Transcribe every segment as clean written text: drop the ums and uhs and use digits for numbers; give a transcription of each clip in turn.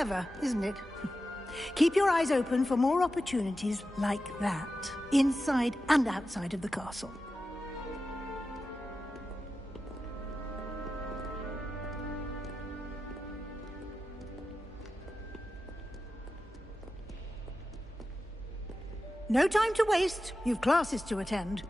Clever, isn't it? Keep your eyes open for more opportunities like that, inside and outside of the castle. No time to waste. You've classes to attend.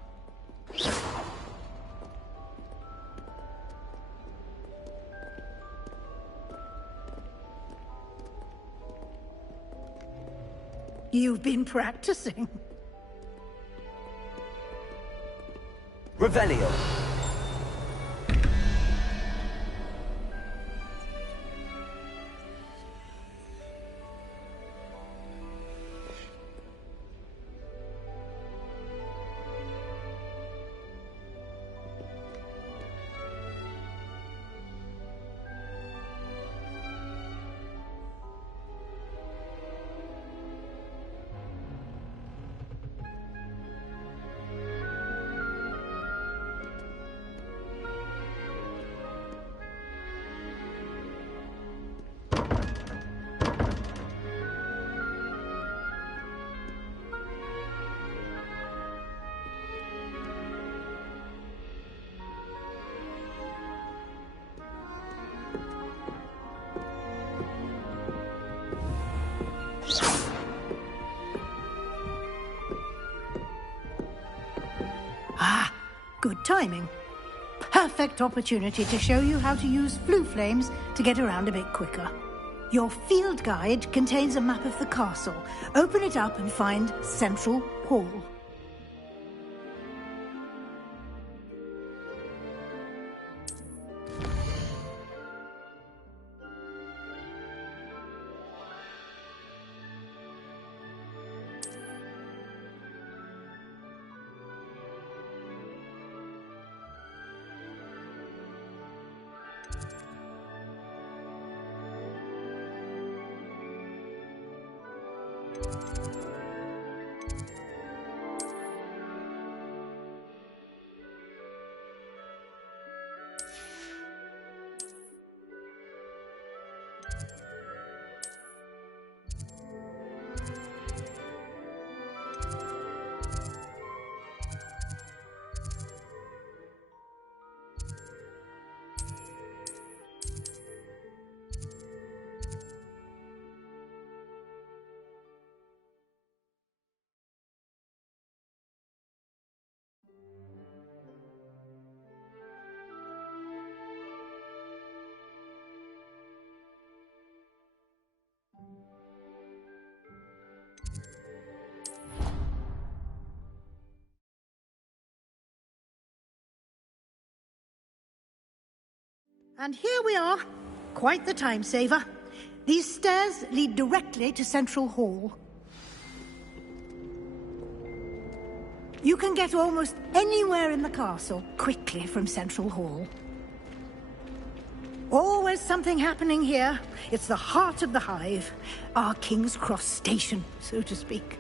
You've been practicing. Revelio. Ah, good timing. Perfect opportunity to show you how to use flue flames to get around a bit quicker. Your field guide contains a map of the castle. Open it up and find Central Hall. And here we are. Quite the time saver. These stairs lead directly to Central Hall. You can get almost anywhere in the castle quickly from Central Hall. Always something happening here. It's the heart of the hive. Our King's Cross station, so to speak.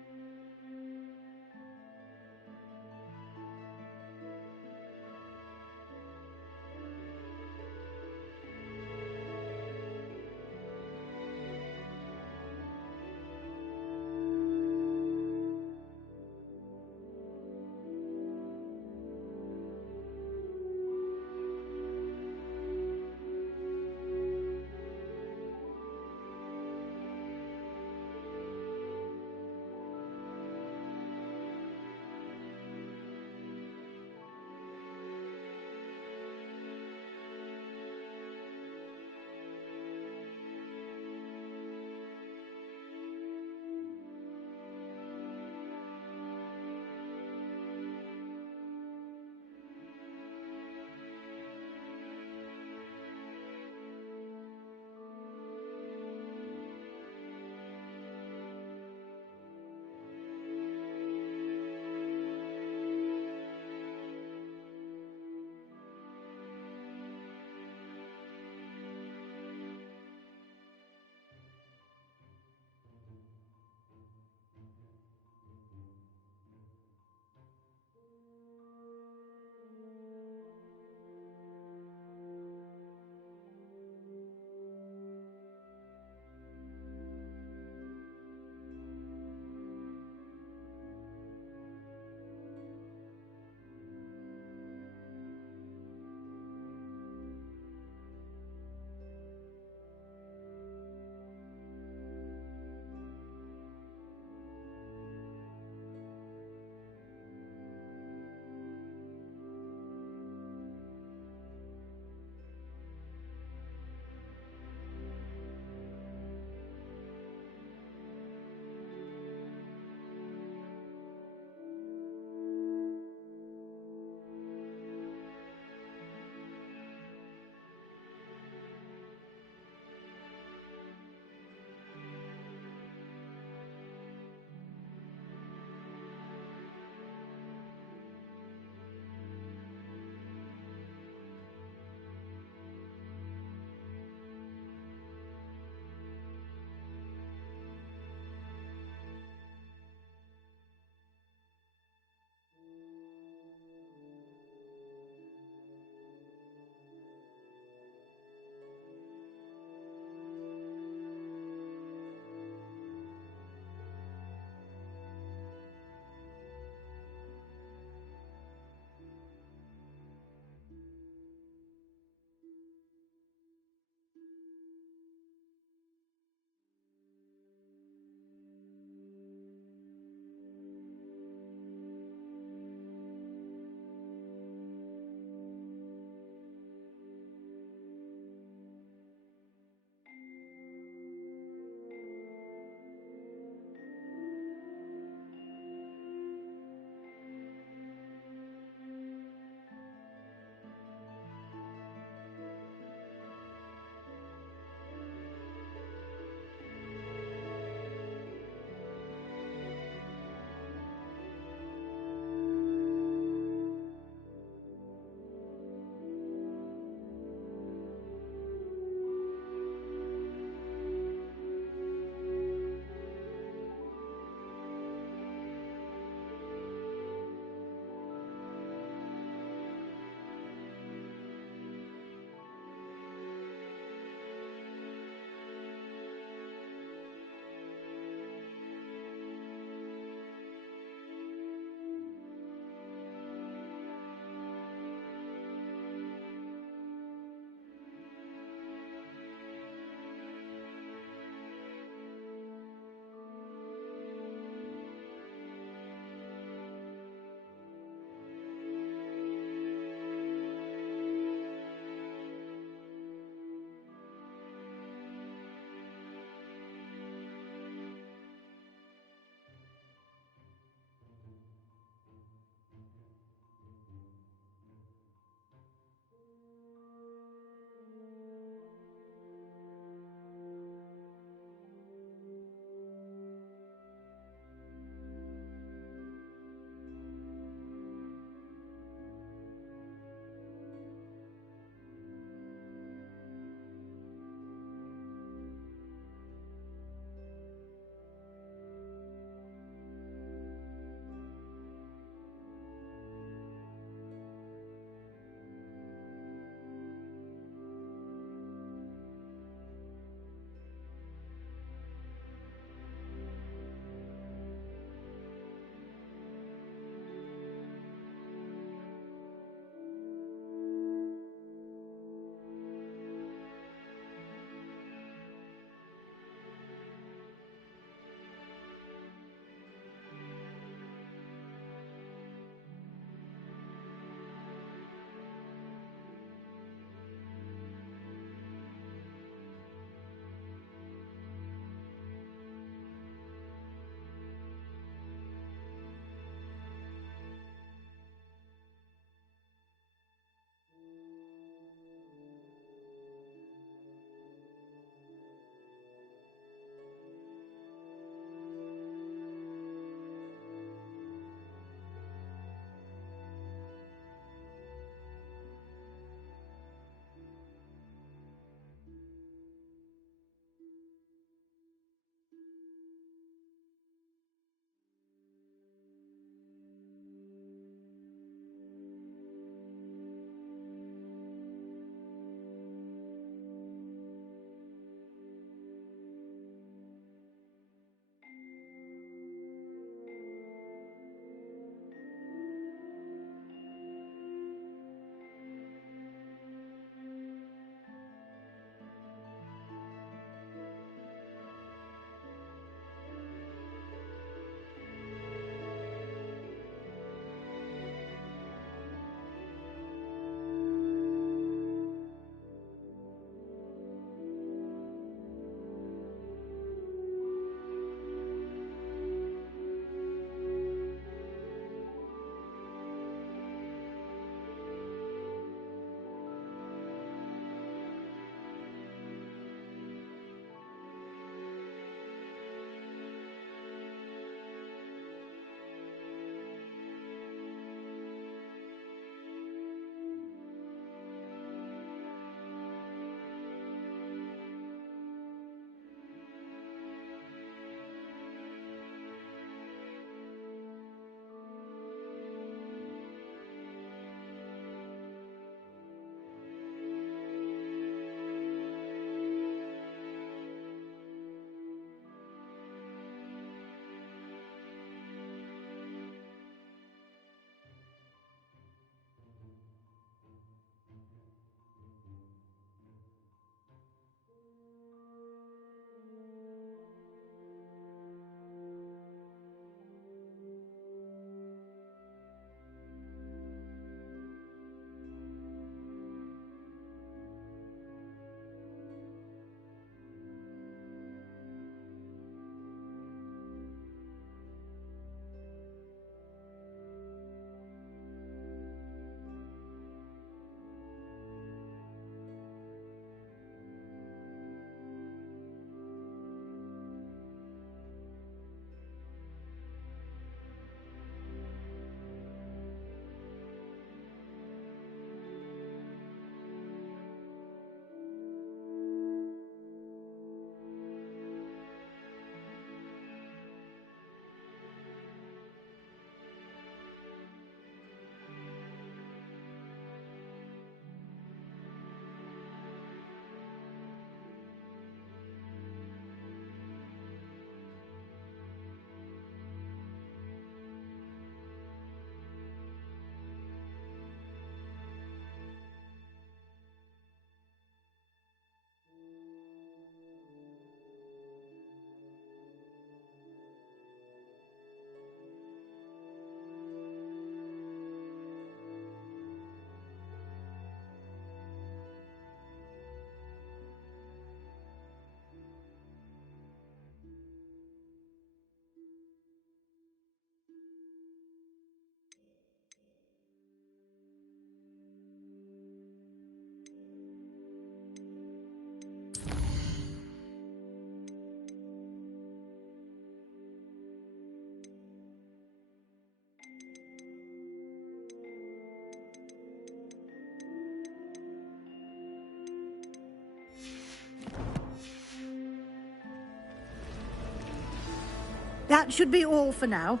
That should be all for now.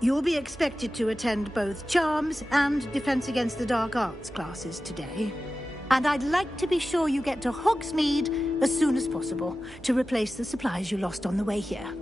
You'll be expected to attend both Charms and Defense Against the Dark Arts classes today. And I'd like to be sure you get to Hogsmeade as soon as possible to replace the supplies you lost on the way here.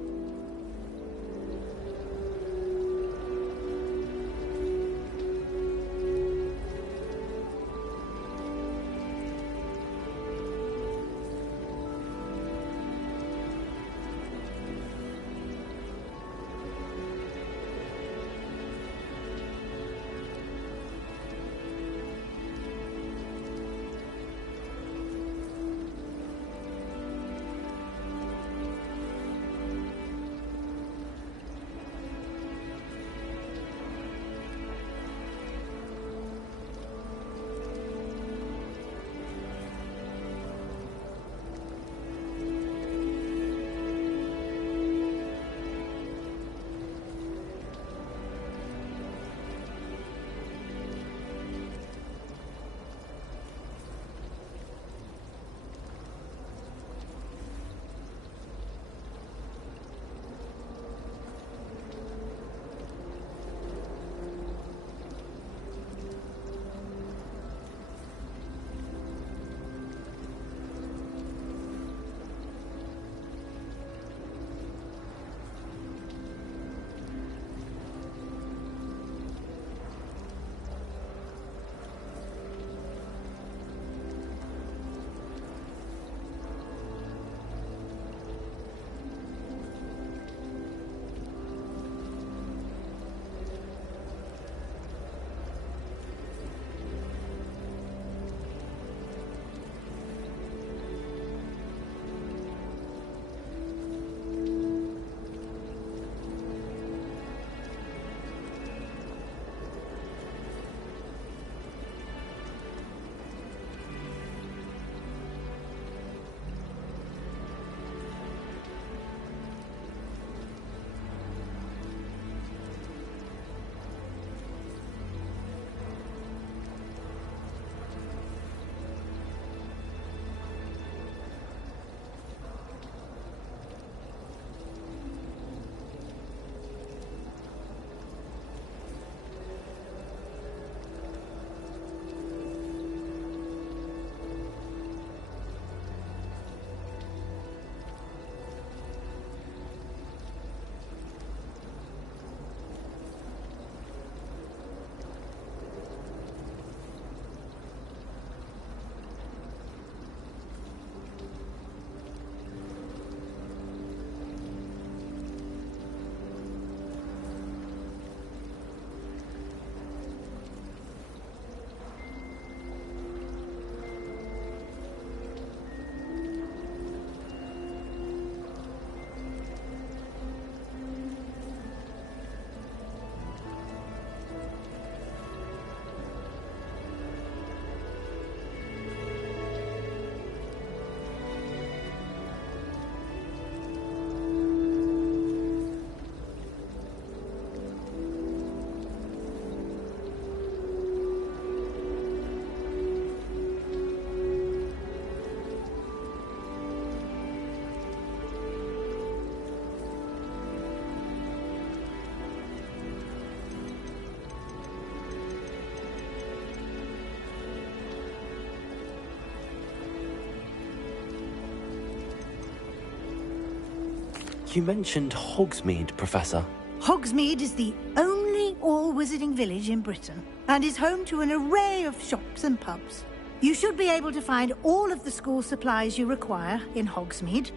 You mentioned Hogsmeade, Professor. Hogsmeade is the only all-wizarding village in Britain and is home to an array of shops and pubs. You should be able to find all of the school supplies you require in Hogsmeade.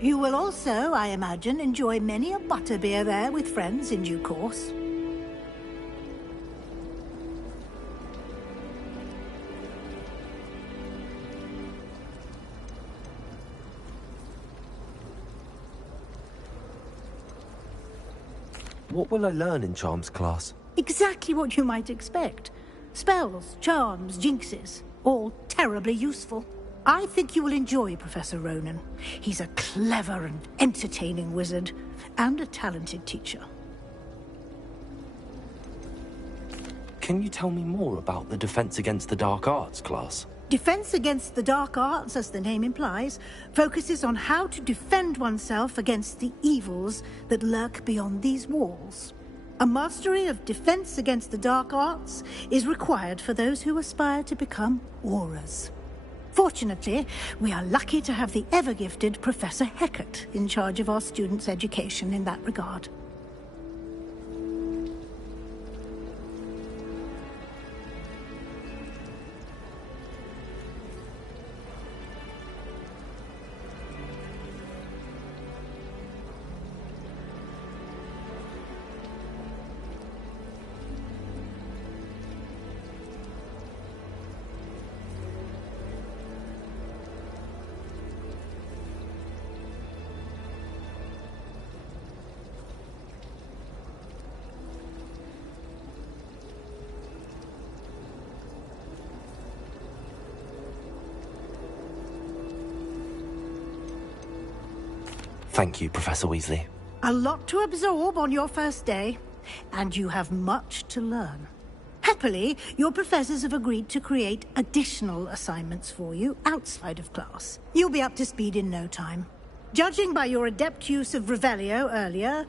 You will also, I imagine, enjoy many a butterbeer there with friends in due course. What will I learn in Charms class? Exactly what you might expect. Spells, charms, jinxes, all terribly useful. I think you will enjoy Professor Ronan. He's a clever and entertaining wizard, and a talented teacher. Can you tell me more about the Defense Against the Dark Arts class? Defense Against the Dark Arts, as the name implies, focuses on how to defend oneself against the evils that lurk beyond these walls. A mastery of Defense Against the Dark Arts is required for those who aspire to become Aurors. Fortunately, we are lucky to have the ever-gifted Professor Heckert in charge of our students' education in that regard. Thank you, Professor Weasley. A lot to absorb on your first day, and you have much to learn. Happily, your professors have agreed to create additional assignments for you outside of class. You'll be up to speed in no time. Judging by your adept use of Revelio earlier,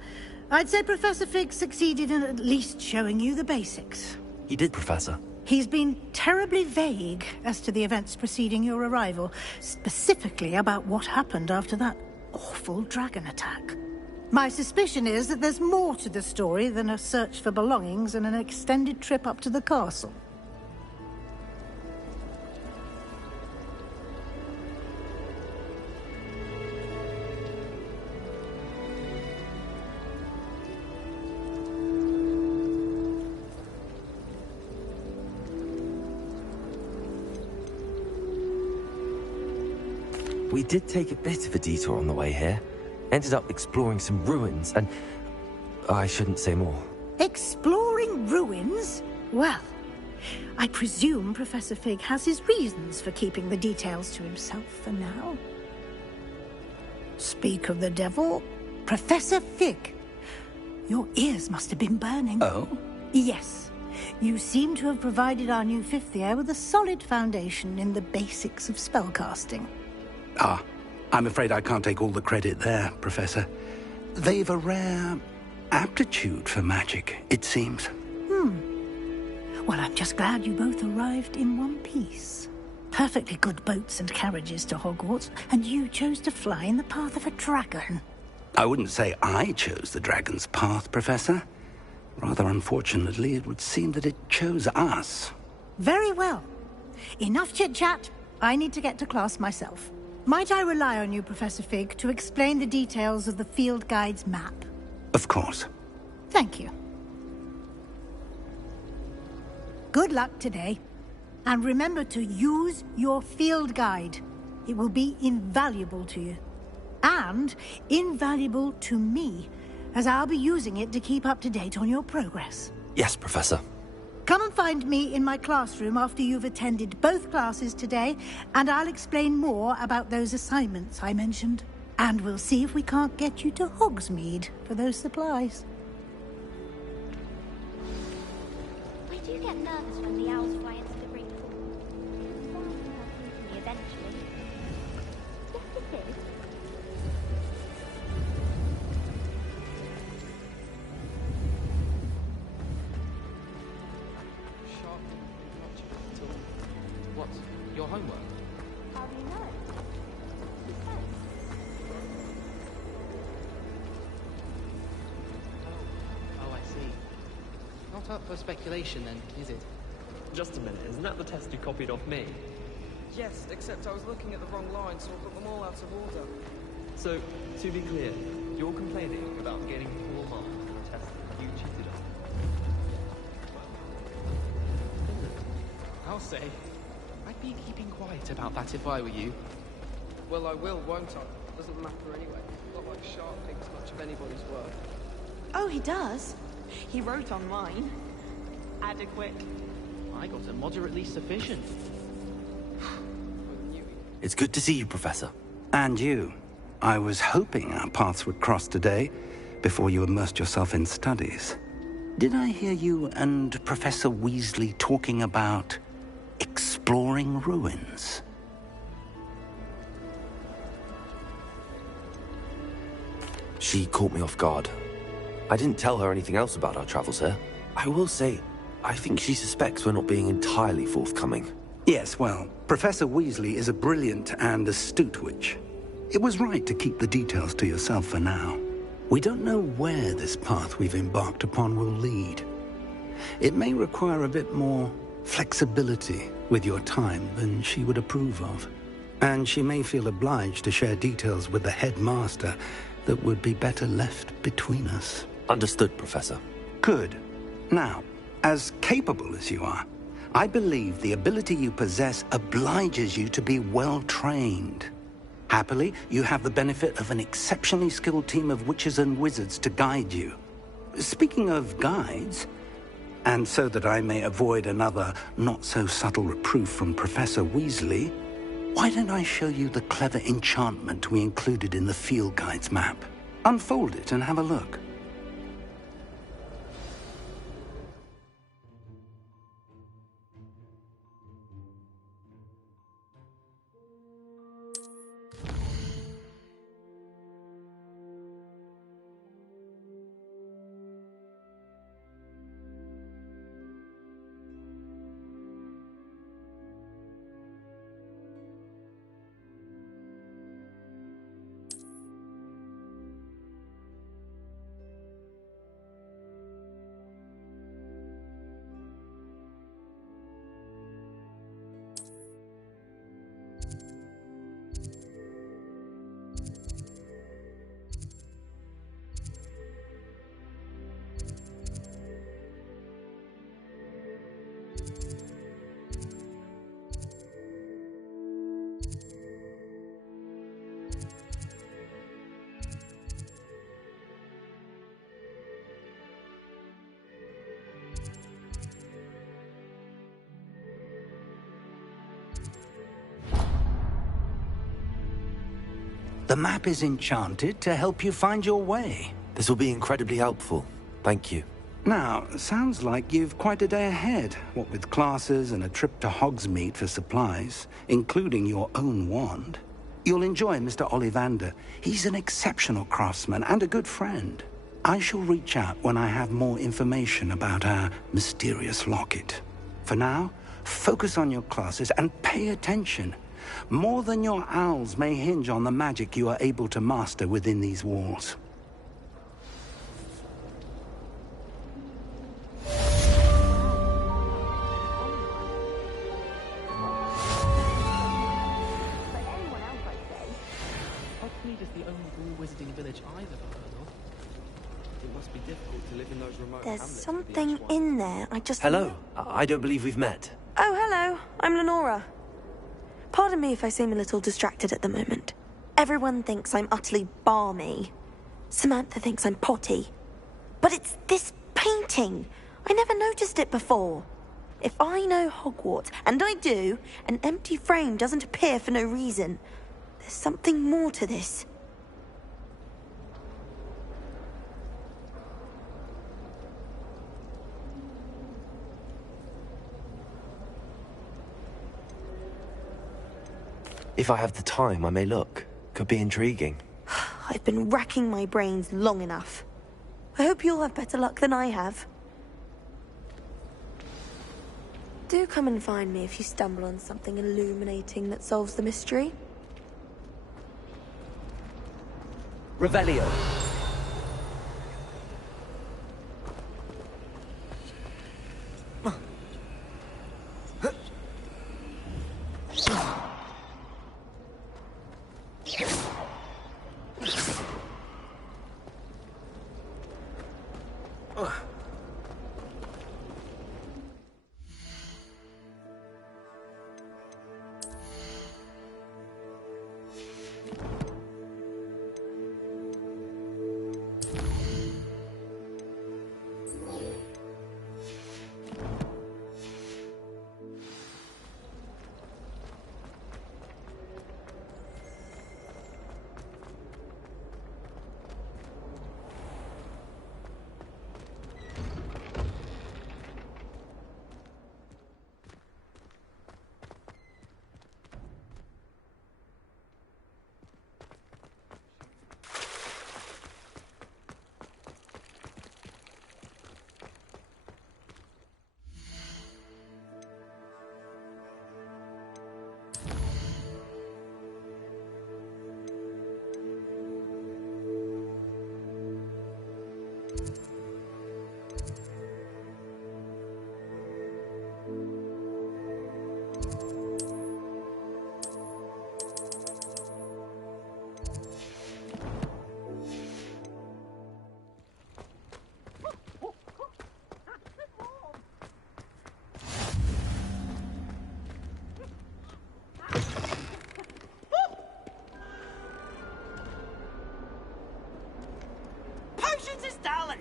I'd say Professor Fig succeeded in at least showing you the basics. He did, Professor. He's been terribly vague as to the events preceding your arrival, specifically about what happened after that awful dragon attack. My suspicion is that there's more to the story than a search for belongings and an extended trip up to the castle. We did take a bit of a detour on the way here. Ended up exploring some ruins, and I shouldn't say more. Exploring ruins? Well, I presume Professor Fig has his reasons for keeping the details to himself for now. Speak of the devil, Professor Fig. Your ears must have been burning. Oh? Yes. You seem to have provided our new fifth year with a solid foundation in the basics of spellcasting. Ah, I'm afraid I can't take all the credit there, Professor. They've a rare aptitude for magic, it seems. Well, I'm just glad you both arrived in one piece. Perfectly good boats and carriages to Hogwarts, and you chose to fly in the path of a dragon. I wouldn't say I chose the dragon's path, Professor. Rather unfortunately, it would seem that it chose us. Very well. Enough chit-chat. I need to get to class myself. Might I rely on you, Professor Fig, to explain the details of the field guide's map? Of course. Thank you. Good luck today. And remember to use your field guide. It will be invaluable to you. And invaluable to me, as I'll be using it to keep up to date on your progress. Yes, Professor. Come and find me in my classroom after you've attended both classes today, and I'll explain more about those assignments I mentioned. And we'll see if we can't get you to Hogsmeade for those supplies. I do get nervous when the owls fly into the great hall. It's fine, they'll come to me eventually. Yes, it is. What? Your homework? How do you know? He says. Oh, I see. Not up for speculation then, is it? Just a minute, isn't that the test you copied off me? Yes, except I was looking at the wrong line, so I put them all out of order. So, to be clear, you're complaining about getting poor marks on a test that you cheated on. I'll say. I'd be keeping quiet about that if I were you. Well, I will, won't I? Doesn't matter anyway. Not like Sharp thinks much of anybody's work. Oh, he does. He wrote on mine. Adequate. I got a moderately sufficient. It's good to see you, Professor. And you. I was hoping our paths would cross today, before you immersed yourself in studies. Did I hear you and Professor Weasley talking about experiments? exploring ruins. She caught me off guard. I didn't tell her anything else about our travels here. I will say, I think she suspects we're not being entirely forthcoming. Yes, well, Professor Weasley is a brilliant and astute witch. It was right to keep the details to yourself for now. We don't know where this path we've embarked upon will lead. It may require a bit more flexibility with your time than she would approve of. And she may feel obliged to share details with the headmaster that would be better left between us. Understood, Professor. Good. Now, as capable as you are, I believe the ability you possess obliges you to be well-trained. Happily, you have the benefit of an exceptionally skilled team of witches and wizards to guide you. Speaking of guides, and so that I may avoid another not-so-subtle reproof from Professor Weasley, why don't I show you the clever enchantment we included in the field guide's map? Unfold it and have a look. The map is enchanted to help you find your way. This will be incredibly helpful. Thank you. Now, sounds like you've quite a day ahead, what with classes and a trip to Hogsmeade for supplies, including your own wand. You'll enjoy Mr. Ollivander. He's an exceptional craftsman and a good friend. I shall reach out when I have more information about our mysterious locket. For now, focus on your classes and pay attention. More than your owls may hinge on the magic you are able to master within these walls. Hogsmeade is the only wizarding village I've ever heard of. It must be difficult to live in those remote There's hamlets with something each one. in there. I just... Hello. I don't believe we've met. Oh, hello. I'm Lenora. Pardon me if I seem a little distracted at the moment. Everyone thinks I'm utterly balmy. Samantha thinks I'm potty. But it's this painting. I never noticed it before. If I know Hogwarts, and I do, an empty frame doesn't appear for no reason. There's something more to this. If I have the time, I may look. Could be intriguing. I've been racking my brains long enough. I hope you'll have better luck than I have. Do come and find me if you stumble on something illuminating that solves the mystery. Revelio.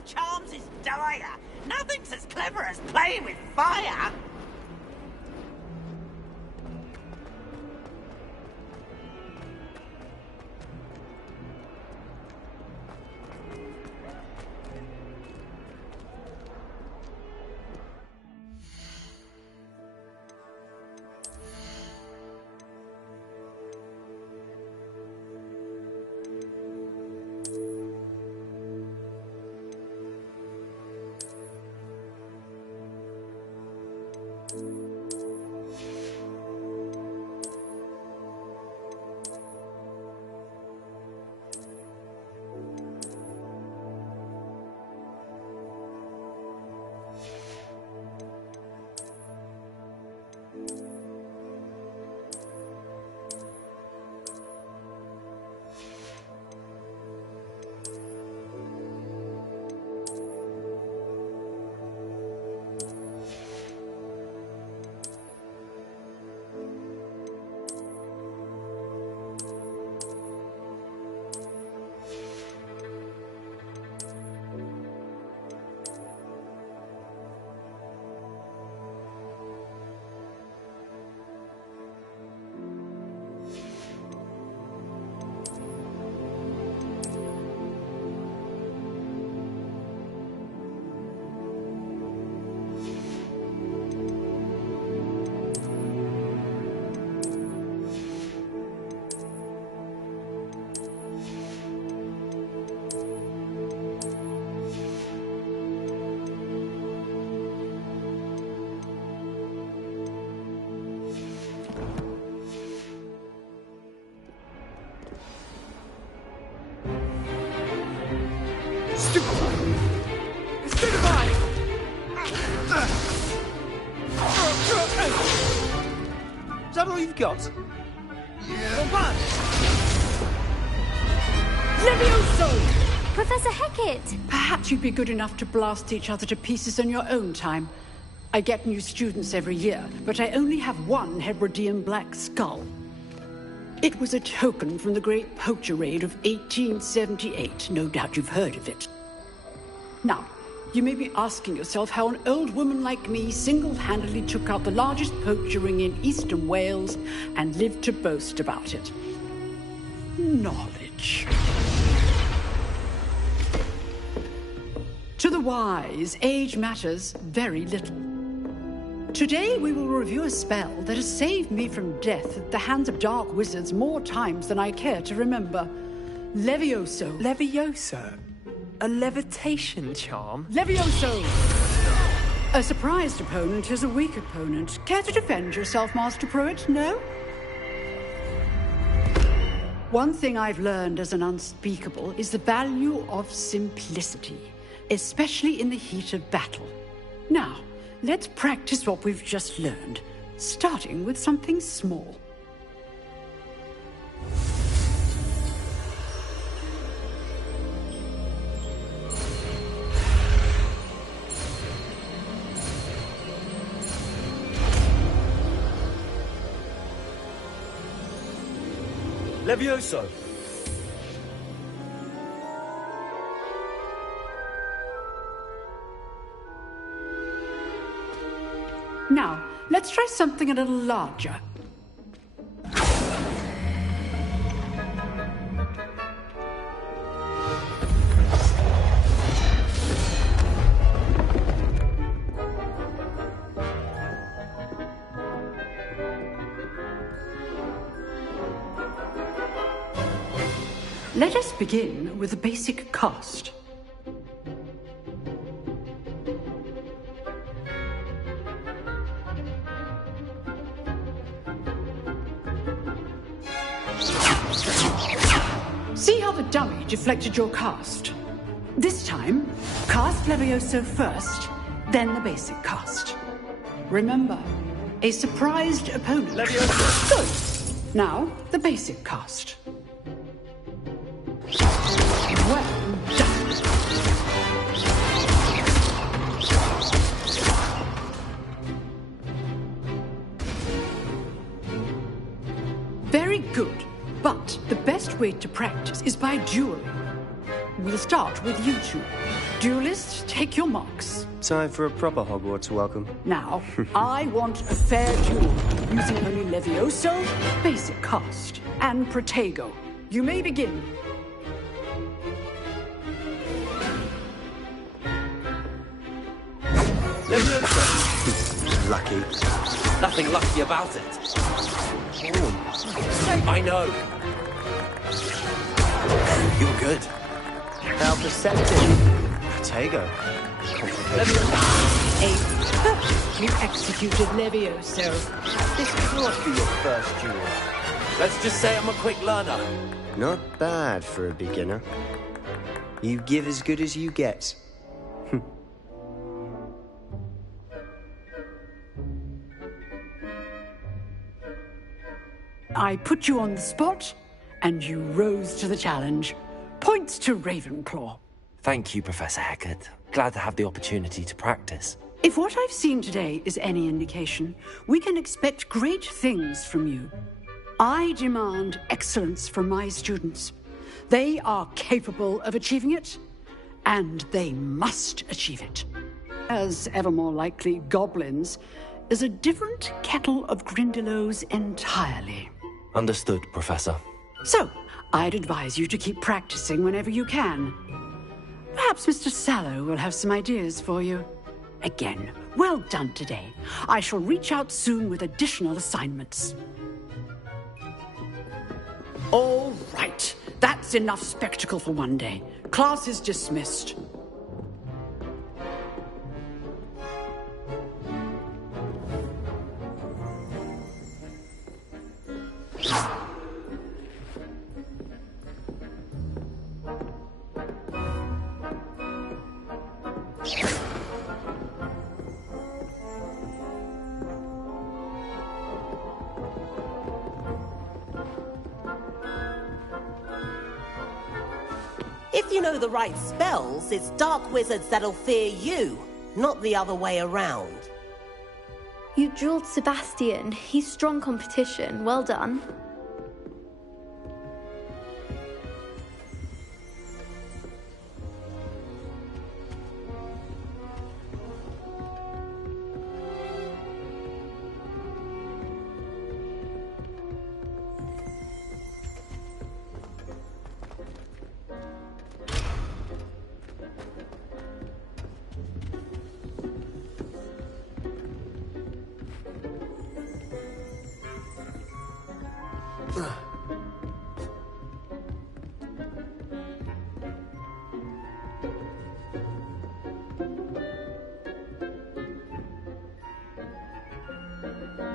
and charms is dire. Nothing's as clever as playing with fire. Is that all you've got? Yeah. Levioso! Professor Hecat! Perhaps you'd be good enough to blast each other to pieces in your own time. I get new students every year, but I only have one Hebridean black skull. It was a token from the Great Poacher Raid of 1878. No doubt you've heard of it. Now, you may be asking yourself how an old woman like me single-handedly took out the largest poacher ring in eastern Wales and lived to boast about it. Knowledge. To the wise, age matters very little. Today we will review a spell that has saved me from death at the hands of dark wizards more times than I care to remember. Levioso. Levioso? A levitation charm? Levioso! A surprised opponent is a weak opponent. Care to defend yourself, Master Pruitt? No? One thing I've learned as an unspeakable is the value of simplicity, especially in the heat of battle. Now, let's practice what we've just learned, starting with something small. Levioso! Now, let's try something a little larger. Let us begin with the basic cast. See how the dummy deflected your cast? This time, cast Levioso first, then the basic cast. Remember, a surprised opponent. Levioso! Good. Now, the basic cast. Well done. Very good. But the best way to practice is by dueling. We'll start with you two. Duelists, take your marks. Time for a proper Hogwarts welcome. Now, I want a fair duel, using only Levioso, basic cast, and Protego. You may begin. Lucky. Nothing lucky about it. I know. You're good. How perceptive. Protego. You executed Levioso. This can't be your first duel. Let's just say I'm a quick learner. Not bad for a beginner. You give as good as you get. I put you on the spot, and you rose to the challenge. Points to Ravenclaw. Thank you, Professor Hecat. Glad to have the opportunity to practice. If what I've seen today is any indication, we can expect great things from you. I demand excellence from my students. They are capable of achieving it, and they must achieve it. As ever more likely goblins is a different kettle of Grindylows entirely. Understood, Professor. So, I'd advise you to keep practicing whenever you can. Perhaps Mr. Sallow will have some ideas for you. Again, well done today. I shall reach out soon with additional assignments. All right. That's enough spectacle for one day. Class is dismissed. If you know the right spells, it's dark wizards that'll fear you, not the other way around. You drilled Sebastian. He's strong competition. Well done.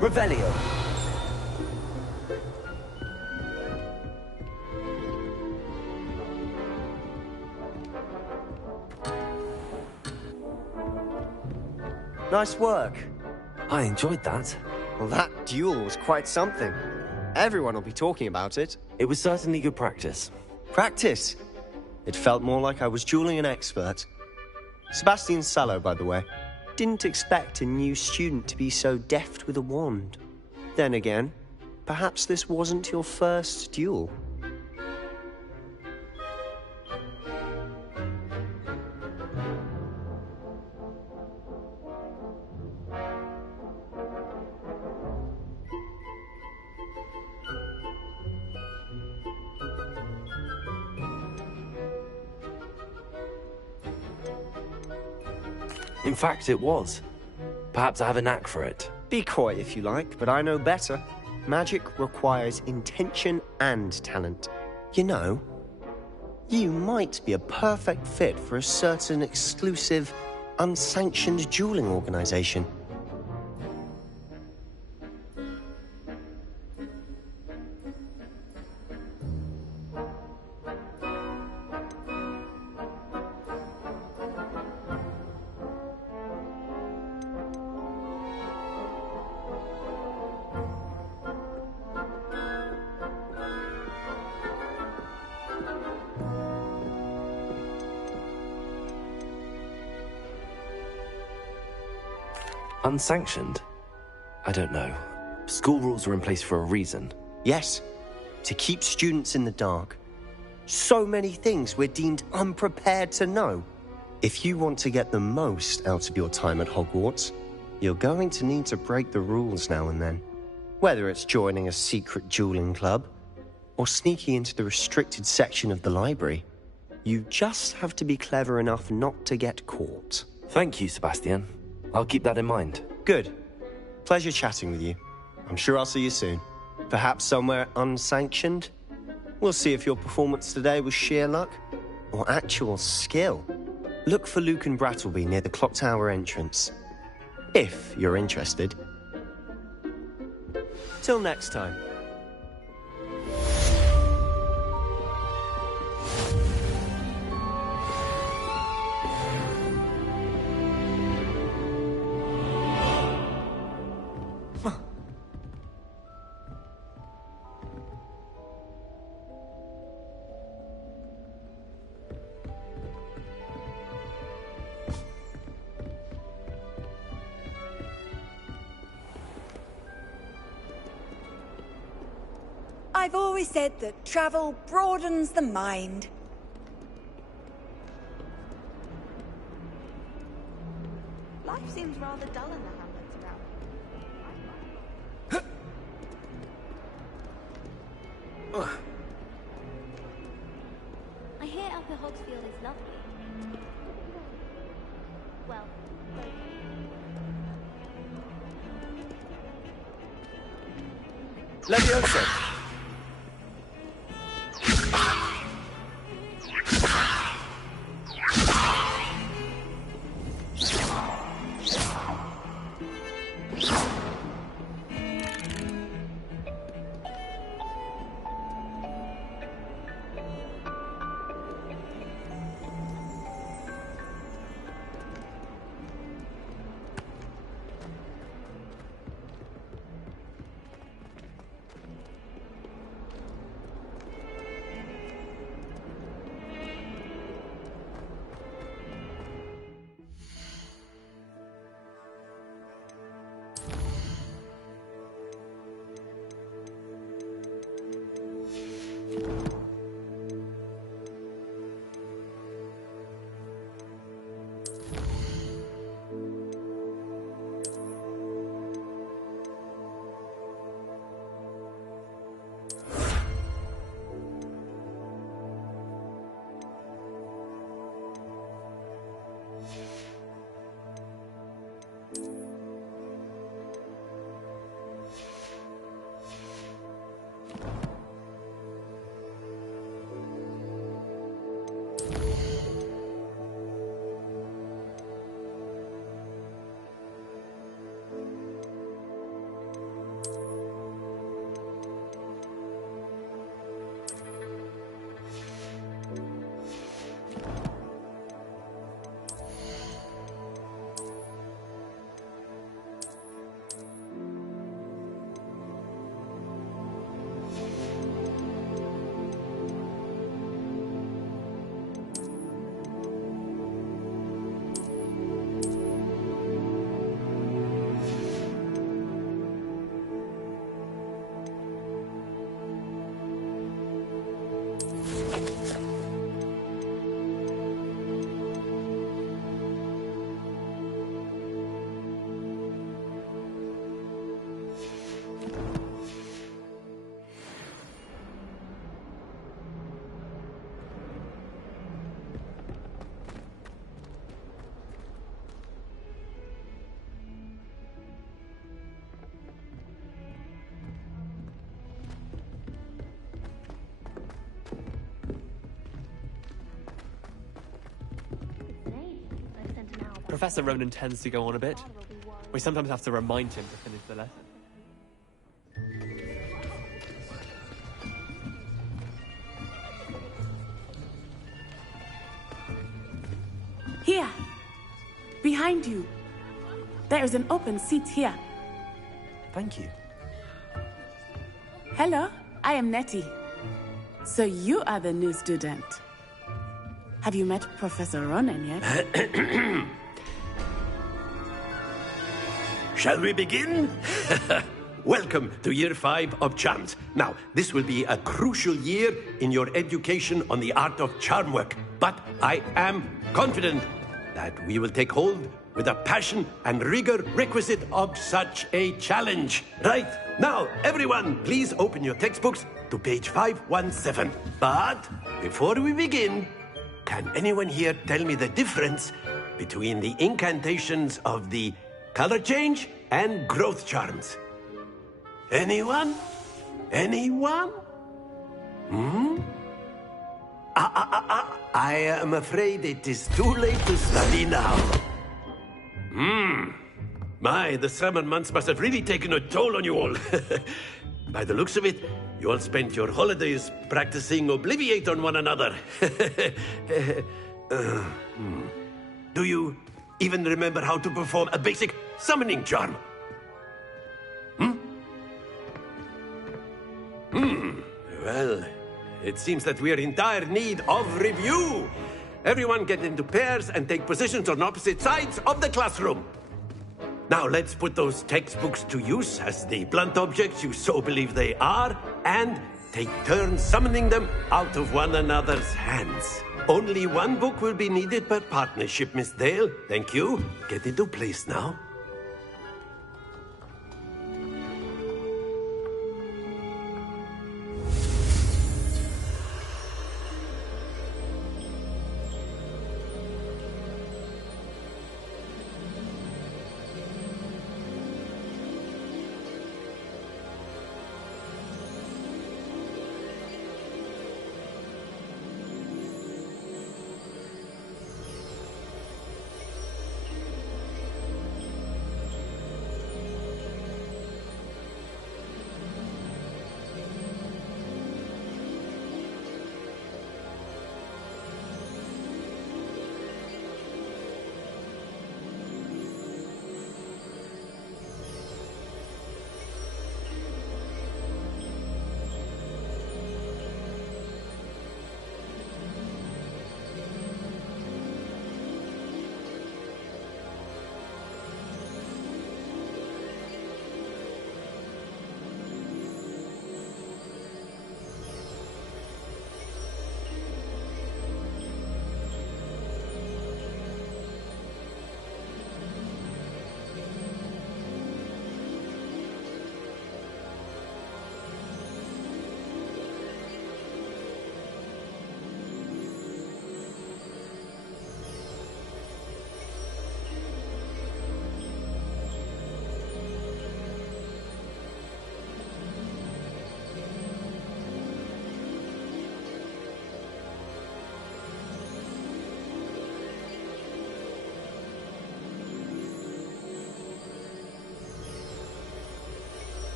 Revelio. Nice work. I enjoyed that. Well, that duel was quite something. Everyone will be talking about it. It was certainly good practice. Practice? It felt more like I was dueling an expert. Sebastian Sallow, by the way. Didn't expect a new student to be so deft with a wand. Then again, perhaps this wasn't your first duel. In fact, it was. Perhaps I have a knack for it. Be coy if you like, but I know better. Magic requires intention and talent. You know, you might be a perfect fit for a certain exclusive, unsanctioned dueling organization. Unsanctioned? I don't know. School rules are in place for a reason. Yes, to keep students in the dark. So many things we're deemed unprepared to know. If you want to get the most out of your time at Hogwarts, you're going to need to break the rules now and then. Whether it's joining a secret dueling club, or sneaking into the restricted section of the library, you just have to be clever enough not to get caught. Thank you, Sebastian. I'll keep that in mind. Good. Pleasure chatting with you. I'm sure I'll see you soon. Perhaps somewhere unsanctioned? We'll see if your performance today was sheer luck or actual skill. Look for Luke and Brattleby near the clock tower entrance. If you're interested. Till next time. I've always said that travel broadens the mind. Life seems rather dull in the hamlets around. I hear Upper Hogsfield is lovely. Well, Leviosa! Professor Ronan tends to go on a bit. We sometimes have to remind him to finish the lesson. Here! Behind you! There is an open seat here. Thank you. Hello, I am Nettie. So you are the new student. Have you met Professor Ronan yet? Shall we begin? Welcome to Year 5 of Charms. Now, this will be a crucial year in your education on the art of charm work, but I am confident that we will take hold with the passion and rigor requisite of such a challenge. Right, now, everyone, please open your textbooks to page 517. But before we begin, can anyone here tell me the difference between the incantations of the color change and growth charms? Anyone? Anyone? I am afraid it is too late to study now. My, the summer months must have really taken a toll on you all. By the looks of it, you all spent your holidays practicing Obliviate on one another. Do you even remember how to perform a basic summoning charm? Well, it seems that we are in dire need of review. Everyone get into pairs and take positions on opposite sides of the classroom. Now let's put those textbooks to use as the blunt objects you so believe they are, and take turns summoning them out of one another's hands. Only one book will be needed per partnership, Miss Dale. Thank you. Get into place now.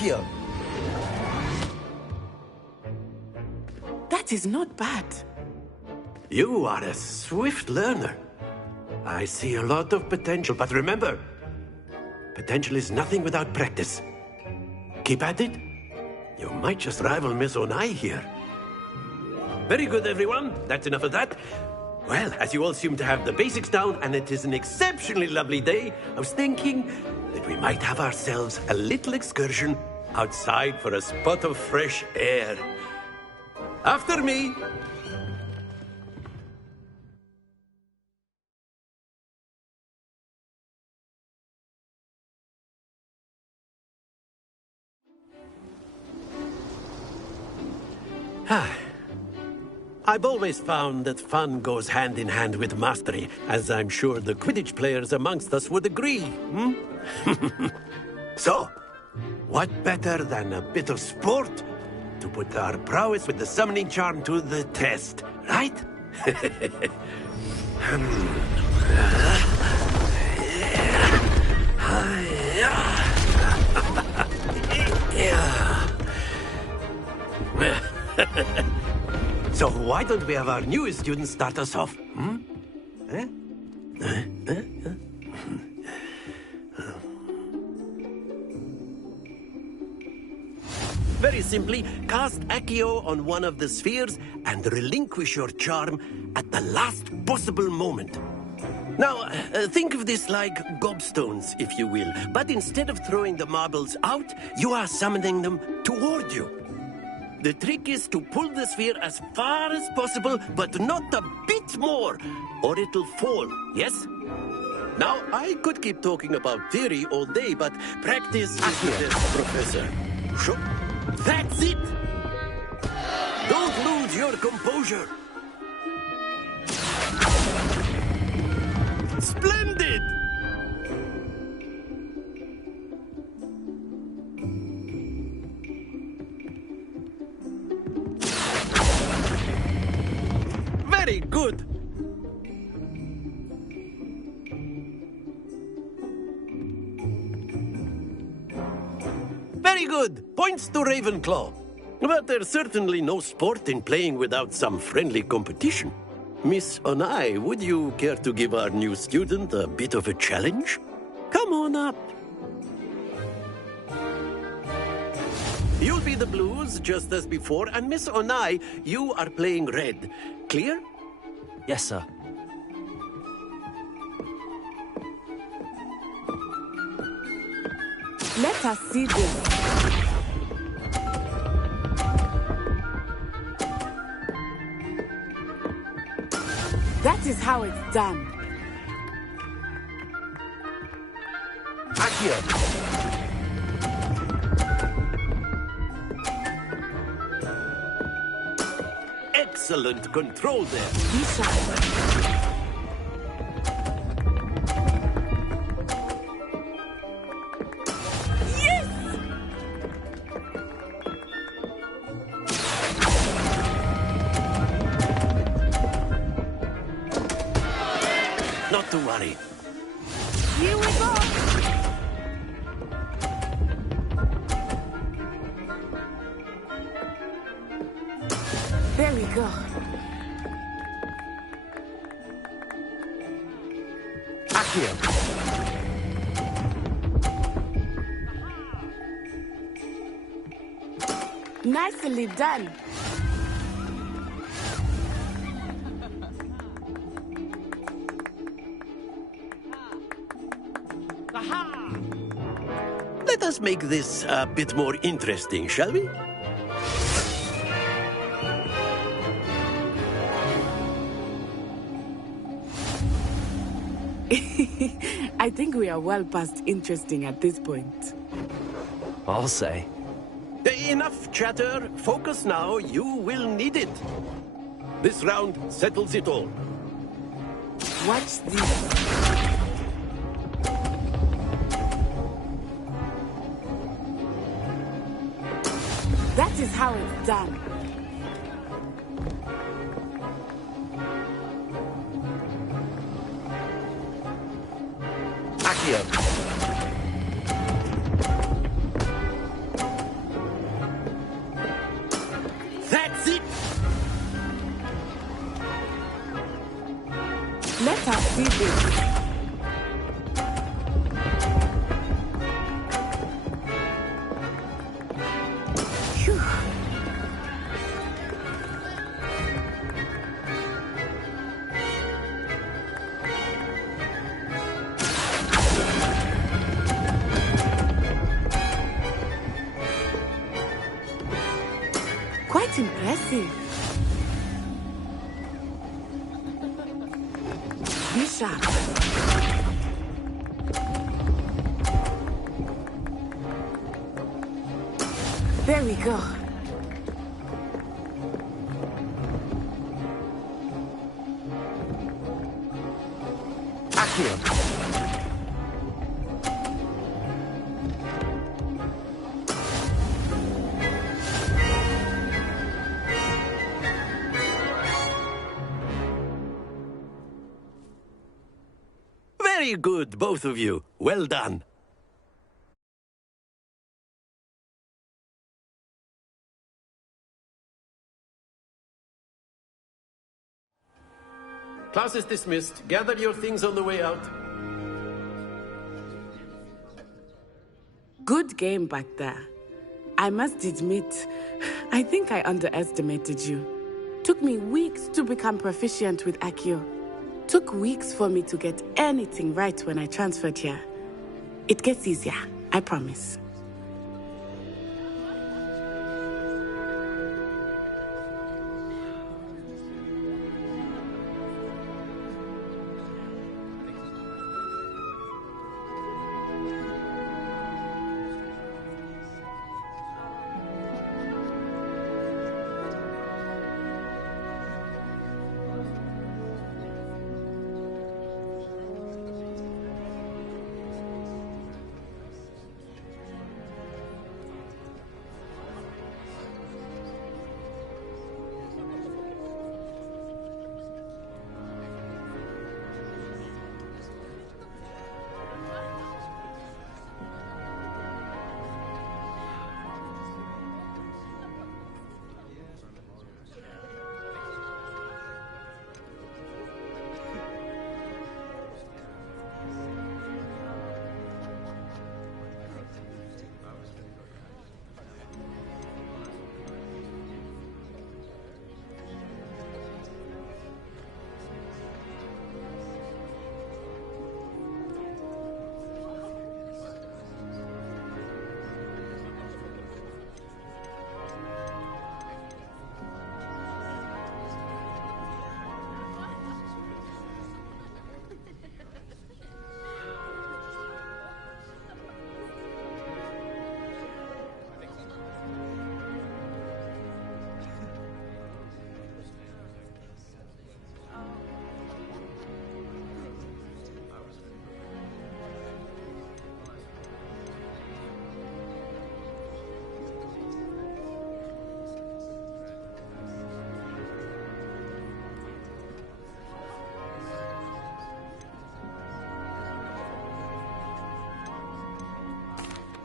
Accio! That is not bad. You are a swift learner. I see a lot of potential, but remember, potential is nothing without practice. Keep at it. You might just rival Miss Onai here. Very good, everyone. That's enough of that. Well, as you all seem to have the basics down, and it is an exceptionally lovely day, I was thinking that we might have ourselves a little excursion outside for a spot of fresh air. After me. I've always found that fun goes hand in hand with mastery, as I'm sure the Quidditch players amongst us would agree. So, what better than a bit of sport to put our prowess with the summoning charm to the test, right? So why don't we have our newest student start us off? Very simply, cast Accio on one of the spheres and relinquish your charm at the last possible moment. Now, think of this like gobstones, if you will. But instead of throwing the marbles out, you are summoning them toward you. The trick is to pull the sphere as far as possible, but not a bit more, or it'll fall, yes? Now, I could keep talking about theory all day, but practice is the best, Professor. Sure. That's it! Don't lose your composure! Splendid! Very good! Very good! Points to Ravenclaw. But there's certainly no sport in playing without some friendly competition. Miss Onai, would you care to give our new student a bit of a challenge? Come on up. You'll be the blues, just as before, and Miss Onai, you are playing red. Clear? Yes, sir. Let us see this. That is how it's done. Accio! Excellent control there. Be sharp. Not to worry. Here we go! There we go. Accio! Nicely done. Let us make this a bit more interesting, shall we? I think we are well past interesting at this point. I'll say. Enough chatter. Focus now. You will need it. This round settles it all. Watch this. That is how it's done. Accio! That's it! Let us see this. Quite impressive. Be sharp. There we go. Accio. Very good, both of you. Well done. Class is dismissed. Gather your things on the way out. Good game back there. I must admit, I think I underestimated you. Took me weeks to become proficient with Accio. Took weeks for me to get anything right when I transferred here. It gets easier, I promise.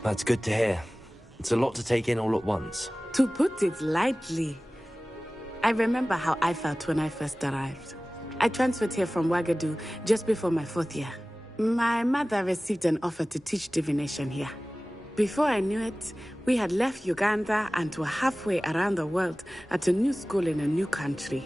That's good to hear. It's a lot to take in all at once. To put it lightly, I remember how I felt when I first arrived. I transferred here from Ouagadougou just before my 4th year. My mother received an offer to teach divination here. Before I knew it, we had left Uganda and were halfway around the world at a new school in a new country.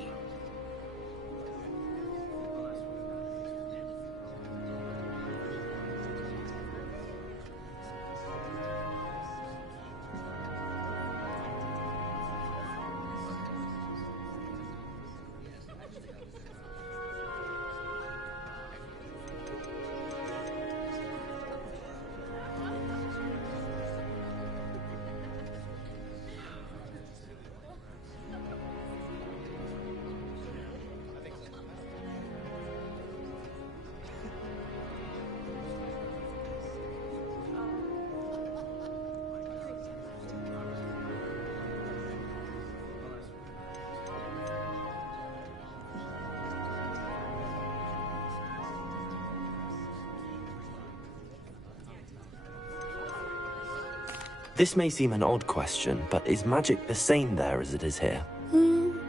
This may seem an odd question, but is magic the same there as it is here?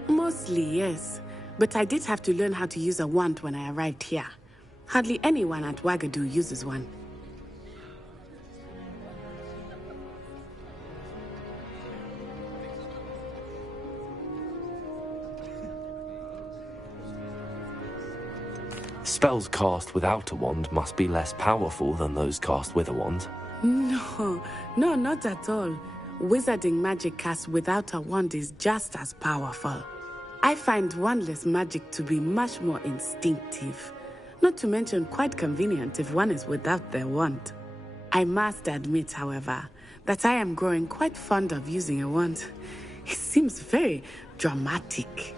Mostly, yes. But I did have to learn how to use a wand when I arrived here. Hardly anyone at Wagadu uses one. Spells cast without a wand must be less powerful than those cast with a wand. No, not at all. Wizarding magic cast without a wand is just as powerful. I find wandless magic to be much more instinctive. Not to mention quite convenient if one is without their wand. I must admit, however, that I am growing quite fond of using a wand. It seems very dramatic.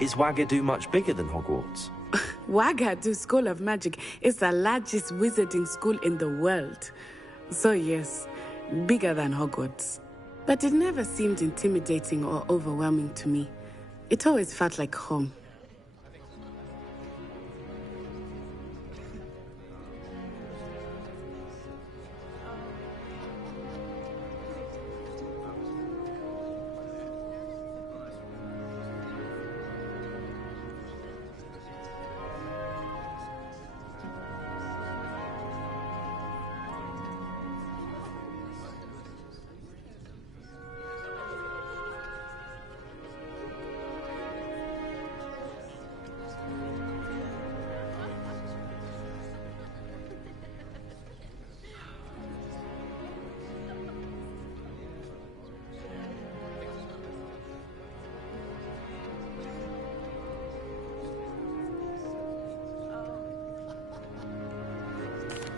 Is Wagadu much bigger than Hogwarts? Wagadu School of Magic is the largest wizarding school in the world. So yes, bigger than Hogwarts. But it never seemed intimidating or overwhelming to me. It always felt like home.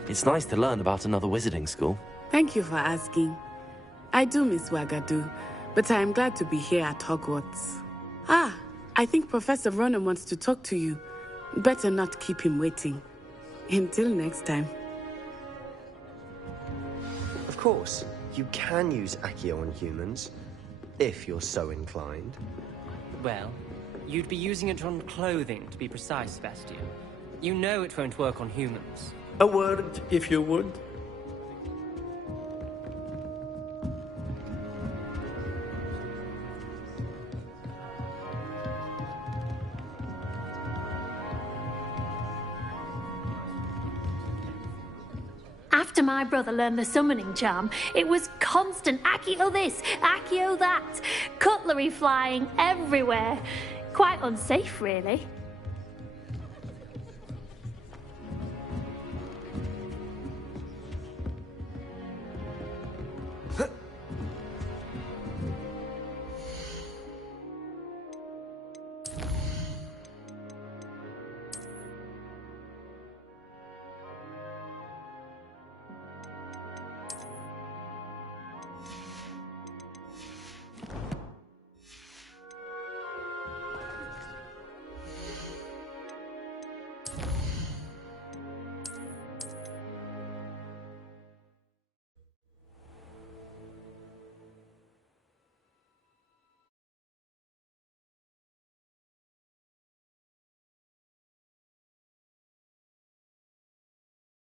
It's nice to learn about another wizarding school. Thank you for asking. I do miss Wagadu, but I am glad to be here at Hogwarts. Ah, I think Professor Ronan wants to talk to you. Better not keep him waiting. Until next time. Of course, you can use Accio on humans, if you're so inclined. Well, you'd be using it on clothing, to be precise, Sebastian. You know it won't work on humans. A word, if you would. After my brother learned the summoning charm, it was constant Accio this, Accio that. Cutlery flying everywhere. Quite unsafe, really.